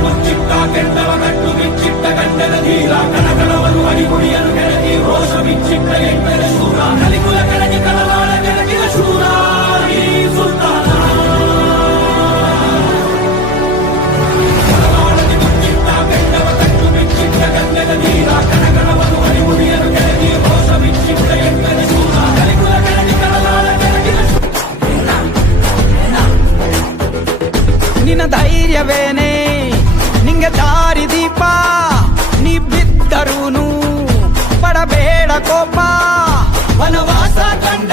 ಮುಚ್ಚಿಟ್ಟ ಕೆಂಡವ ಕಟ್ಟು ಬಿಚ್ಚಿಟ್ಟ ಗಂಡನ ಧೀರ ಕಣಕಣವನ್ನು ಅಡಿಗುಡಿಯನ್ನು ಕೆಳಗಿ ರೋಷ ಬಿಚ್ಚಿಟ್ಟ ಎಂಟರ ಶೂರ ಕಲಿಕುಲ ಕೆಳಗಿ ಕಲವಾಳ ಕೆಳಗಿನ ಶೂರ ಈ ಸುಲ್ತಾನ ಕಲವಾಳದಿ ಮುಚ್ಚಿಟ್ಟ ಕೆಂಡವ ಕಟ್ಟು ಬಿಚ್ಚಿಟ್ಟ ಗಂಡನ ಧೀರ ಕಣಕಣವನ್ನು ಅಡಿಗುಡಿಯನ್ನು ಕೆಳಗಿ ರೋಷ ಬಿಚ್ಚಿಟ್ಟ ಎಂಟರ ಶೂರ ಕಲಿಕುಲ ಕೆಳಗಿ ಕಲವಾಳ ಕೆಳಗಿನ ನಿನ್ನ ಧೈರ್ಯವೇನೆ ನಿಂಗೆ ದಾರಿ ದೀಪ ನೀ ಬಿದ್ದರೂನು ಪಡಬೇಡ ಕೋಪ ವನವಾಸ ಕಂಡ